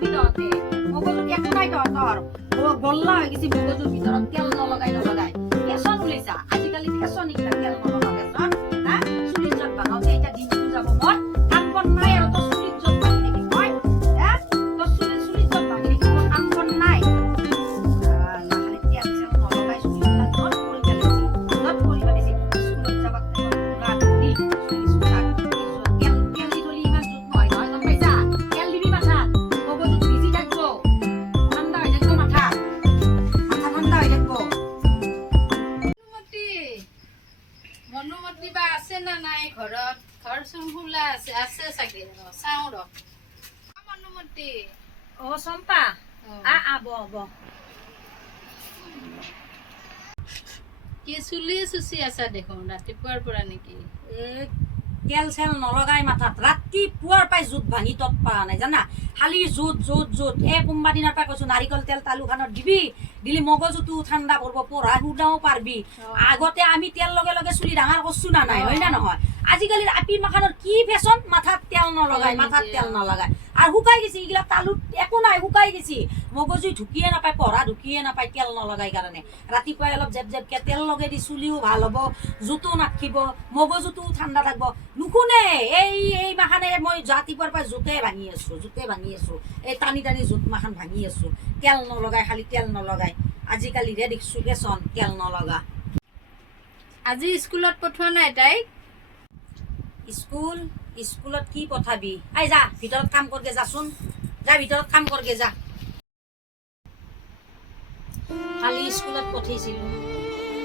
পাৰবি তহতে মগজুত একো নাই তহতৰ গল্লা হৈ গেছি মগজুৰ ভিতৰত তেল নলগাই ফেশ্বন উলাইছা আজিকালি ফেশ্বন নিকিলা তেল নলগা ফেশ্বন হা চুলিত যত বানাওতে এটা দিন যাব মোৰ কাম বন নাই আৰু তো চুলিত যত বানি নেকি মই হা তো চুলিত যত বানি নেকি মোৰ কাম বন নাই লাখালি তেল চেল নলগাই চুলিত যত কৰি পেলাইছি স্কুলত যাবাক পুৰা ধুলি চুলি চুলাক তেল দিলি ইমান যত নহয় নহয় গম পাইছা তেল দিবি মাথাত মগজুত ভিজি থাকবো ঠাণ্ডা হৈ থাকবো মাথা ঠাণ্ডা হৈ থাকবো মনুমতি বা আছে না নাই ঘৰত ঘৰ চোন খোলা আছে আছে চাগে চাওঁ ৰ মনুমতি ও চম্পা আব কি চুলি চুচি আছা দেখোন ৰাতিপুৱাৰ পৰা নেকি তেল চেল নলগাই মাথাত ৰাতিপুৱাৰ পাই জুত ভাঙি তত পৰা নাই জানা খালি জুত কোনোবা দিনৰ পৰা কৈছো নাৰিকল তেল তালুখানত দিলি মগজুটো ঠাণ্ডা কৰিব পঢ়া শুনাও পাৰবি আগতে আমি তেল লগে লগে চুলি ডাঙৰ কৰছো না নাই হয় না নহয় আজিকালিৰ আপি মাখানৰ কি ফেশ্বন মাথাত তেল নলগাই আৰু শুকাই গেছি এইগিলা তালুত একো নাই শুকাই গেছি মগজু ঢুকিয়ে নাপায় পঢ়া ঢুকিয়ে নাপায় তেল নলগাই কাৰণে ৰাতিপুৱাই অলপ জেপকে তেল লগাই দি চুলিও ভাল হ'ব জুতো নাখিব মগজুটো ঠাণ্ডা থাকিব নুশুনে এই মাখানে মই ৰাতিপুৱাৰ পৰা জুতে ভাঙি আছো এই টানি জুত মাখান ভাঙি আছো তেল নলগাই খালি তেল নলগাই আজিকালিৰে দেখিছো ফেশ্বন তেল নলগা আজি স্কুলত পঠোৱা নাই তাইক স্কুলত কি পঠাবি আই যা ভিতৰত কাম কৰগে যাচোন যা ভিতৰত কাম কৰগে যা কালি স্কুলত পঠাইছিলো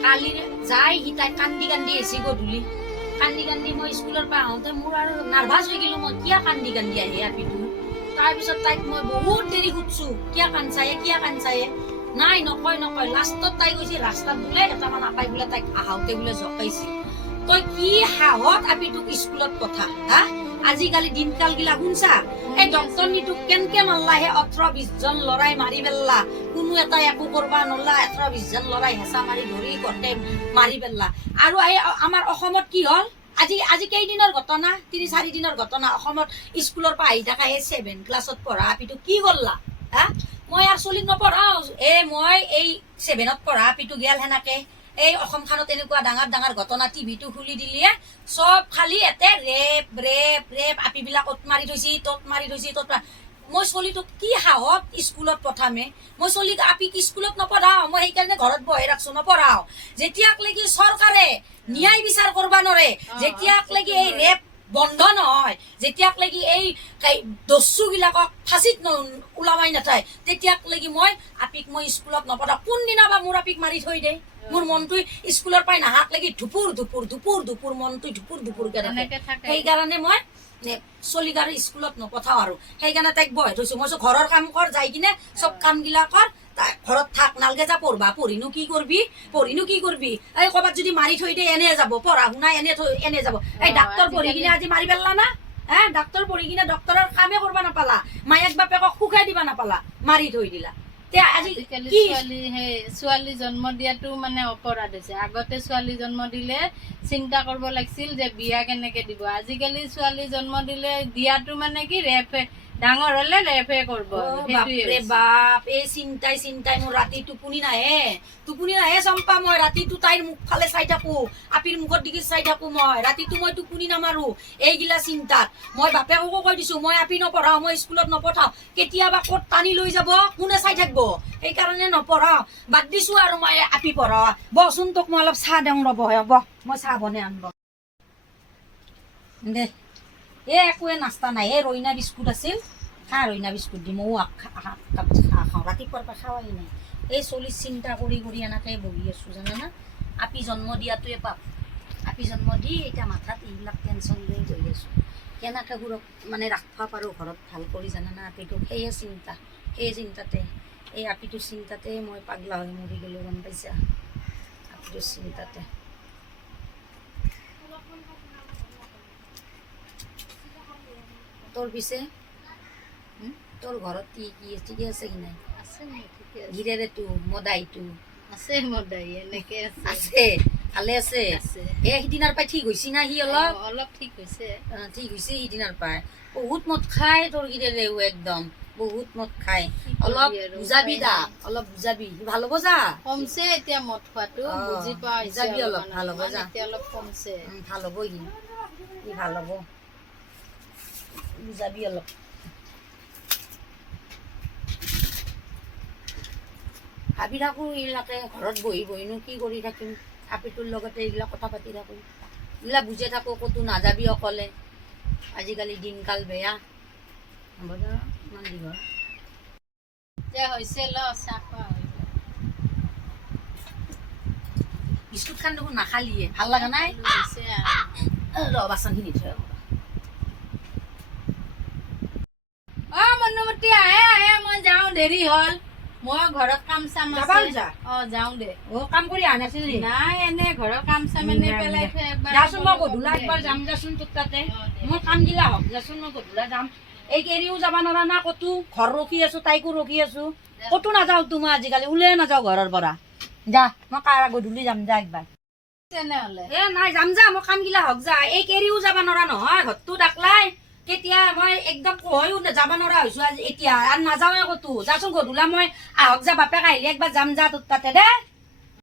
কালি যাই সি তাই কান্দি আহিছে গধূলি কান্দি মই স্কুলৰ পৰা আহোঁতে মোৰ আৰু নাৰ্ভাছ হৈ গেলো মই কিয় কান্দি আহে আপিটো তাৰপিছত তাইক মই বহুত দেৰি সুধছো কিয় কান্দায়ে নাই নকয় লাষ্টত তাই কৈছে ৰাস্তাত বোলে এটামান আপাই বোলে তাইক আহাওতে বোলে জকাইছে তই কি সাহত আপিটোক স্কুলত পঠা হা আজিকালি দিনকাল গিলা শুনছা এই ডক্টৰনীটোক কেনকে মাল্লাহে 18-20 জন লৰাই মাৰি পেল্লা কোনো এটা একো কৰবা নলা 18-20 জন লৰাই হেঁচা মাৰি ধৰি গটে মাৰি পেল্লা আৰু আমাৰ অসমত কি হ'ল আজি কেইদিনৰ ঘটনা 3-4 দিনৰ ঘটনা অসমত স্কুলৰ পৰা আহি থকা 7 ক্লাছত পঢ়া আপিটো কি কৰলা হা মই আৰু চলিক নপঢ়াও মই এই 7ত পঢ়া আপিটো গেল সেনাকে এই অসমখনত এনেকুৱা ডাঙৰ ঘটনা টিভিটো খুলি দিলিয়ে সব খালি এতে ৰেপ আপিবিলাক তত মাৰি থৈছি মই চলিটোক কি সাহত স্কুলত পঠামে মই চলিক আপিক স্কুলত নপঢ়াও মই সেইকাৰণে ঘৰত বহাই ৰাখছো নপঢ়াও যেতিয়াক লাগি চৰকাৰে ন্যায় বিচাৰ কৰবা নৰে যেতিয়াক লাগি এই ৰেপ বন্ধ নহয় যেতিয়াক লাগি এই দস্যু গিলাকক ফাঁচিত ওলাবাই নাথায় তেতিয়াক লাগি মই আপিক মই স্কুলত নপঢ়াও কোনদিনা বা মোৰ আপিক মাৰি থৈ দে মোৰ মনটো স্কুলৰ পাই নাহাক লাগি ধুপুৰ মনটো ধুপুৰ সেইকাৰণে মই চলিক আৰু স্কুলত নপঠাও আৰু সেইকাৰণে তাইক বহাই থৈছো মই ঘৰৰ কাম কৰ যাই কিনে চব কাম গিলা কৰ ঘৰত থাক নালগে যা পঢ়বা পঢ়িনো কি কৰবি এই ক'ৰবাত যদি মাৰি থৈ দে এনে যাব পঢ়া শুনা এনে যাব এই ডাক্তৰ পঢ়ি কিনে আজি মাৰি পেললা না ডাক্তৰ পঢ়ি কিনে ডক্তৰৰ কামে কৰবা নাপালা মায়েক বাপেকক শুকাই দিবা নাপালা মাৰি থৈ দিলা আজিকালি ছোৱালী জন্ম দিয়াটো মানে অপৰাধ হৈছে আগতে ছোৱালী জন্ম দিলে চিন্তা কৰিব লাগিছিল যে বিয়া কেনেকে দিব আজিকালি ছোৱালী জন্ম দিলে দিয়াটো মানে কি ৰেপে ডাঙৰ হলে ৰেপে কৰিব বাপ এই চিন্তাই মোৰ ৰাতি টোপনি নাহে চম্পা মই ৰাতিটো তাইৰ মুখ ফালে চাই থাকো আপিৰ মুখৰ দিকে চাই থাকো মই ৰাতিটো মই টোপনি নামাৰো এইগিলা চিন্তাত মই বাপেককো কৈ দিছো মই আপি নপঢ়াও মই স্কুলত নপঠাও কেতিয়াবা ক'ত টানি লৈ যাব কোনে চাই থাকব সেইকাৰণে নপঢ়াও বাদ দিছো আৰু মই আপি পঢ়াও বচোন তোক মই অলপ চাহ দেওঁ ৰ'ব মই চাহ বনাই আনব দে একোৱে নাস্তা নাই ৰইনা বিস্কুট আছিল ৰইনা বিস্কুট দি ময়ো খাওঁ ৰাতিপুৱাৰ পৰা খাৱাই নাই এই চলি চিন্তা কৰি এনেকে বহি আছো জানানা আপি জন্ম দিয়াটোৱে পাপ আপি জন্ম দি এতিয়া মাথাত এইবিলাক টেনশ্যন লৈ বহি আছো কেনেকে মানে ৰাখবা পাৰোঁ ঘৰত ভাল কৰি জানানা আপিটোক সেই চিন্তাতে এই আপিটোৰ চিন্তাতে মই পাগলা হৈ মৰি গ'লোঁ গম পাইছা আপিটোৰ চিন্তাতে তোৰ পিছে তোৰ ঘৰত কি ঠিকে আছে কি নাই গিৰেৰেটো মদাইটো আছে মদাই এনেকে আছে ভালে আছে সিদিনাৰ পাই ঠিক হৈছে না সি অলপ ঠিক হৈছে সিদিনাৰ পাই বহুত মদ খাই তোৰ গিৰেৰেও একদম বহুত মদ খায় অলপ বুজাবি দা অলপ বুজাবি ভাল হ'ব যা কমছে এতিয়া মদ খোৱাটো বুজি পোৱা হৈছে বুজাবি অলপ ভাল হ'ব যা এতিয়া অলপ কমছে ভাল হ'ব সি ভাল হ'ব বুজাবি অলপ ভাবি থাকোঁ এইবিলাকে ঘৰত বহি বহিনো কি কৰি থাকিম আপিটোৰ লগতে এইবিলাক কথা পাতি থাকোঁ এইবিলাক বুজাই থাকোঁ ক'তো নাযাবি অকলে আজিকালি দিনকাল বেয়া হ'ব দে ইমান দীঘল যে হৈছে ল চাহ খোৱা হৈ যায় বিস্কুট খান দেখোন নাখালিয়ে ভাল লগা নাই হৈছে ৰ বাচনখিনি থৈ মনুমতি আহে আহে মই যাওঁ দেৰি হ'ল মই ঘৰত কাম চাম আছে যাওঁ দে কাম কৰি অহা নাছিল নাই এনে ঘৰৰ কাম চাম এনে পেলাই থৈ যাচোন মই গধূলা একবাৰ যাম যাচোন তোৰ তাতে মই কাম দিলা হওক যাচোন মই গধূলা যাম এই কেৰিও যাব নোৱাৰা না ক'তো ঘৰ ৰখি আছো তাইকো ৰখি আছো ক'তো নাযাওঁ মই আজিকালি ওলাই নাযাওঁ ঘৰৰ পৰা যা মই গধূলি যাম যা একবাৰ তেনেহ'লে এ নাই যাম যা মই কাম গিলা হওক যা এই কেৰিও যাব নোৱাৰা নহয় ঘৰটো ডাকলাই কেতিয়া মই একদম কহয়ো যাব নোৱাৰা হৈছো আজি এতিয়া আৰু নাযাওঁৱে ক'তো যাচোন গধূলা মই আহক যা বাপেক আহিলে একবাৰ যাম যা তোৰ তাতে দে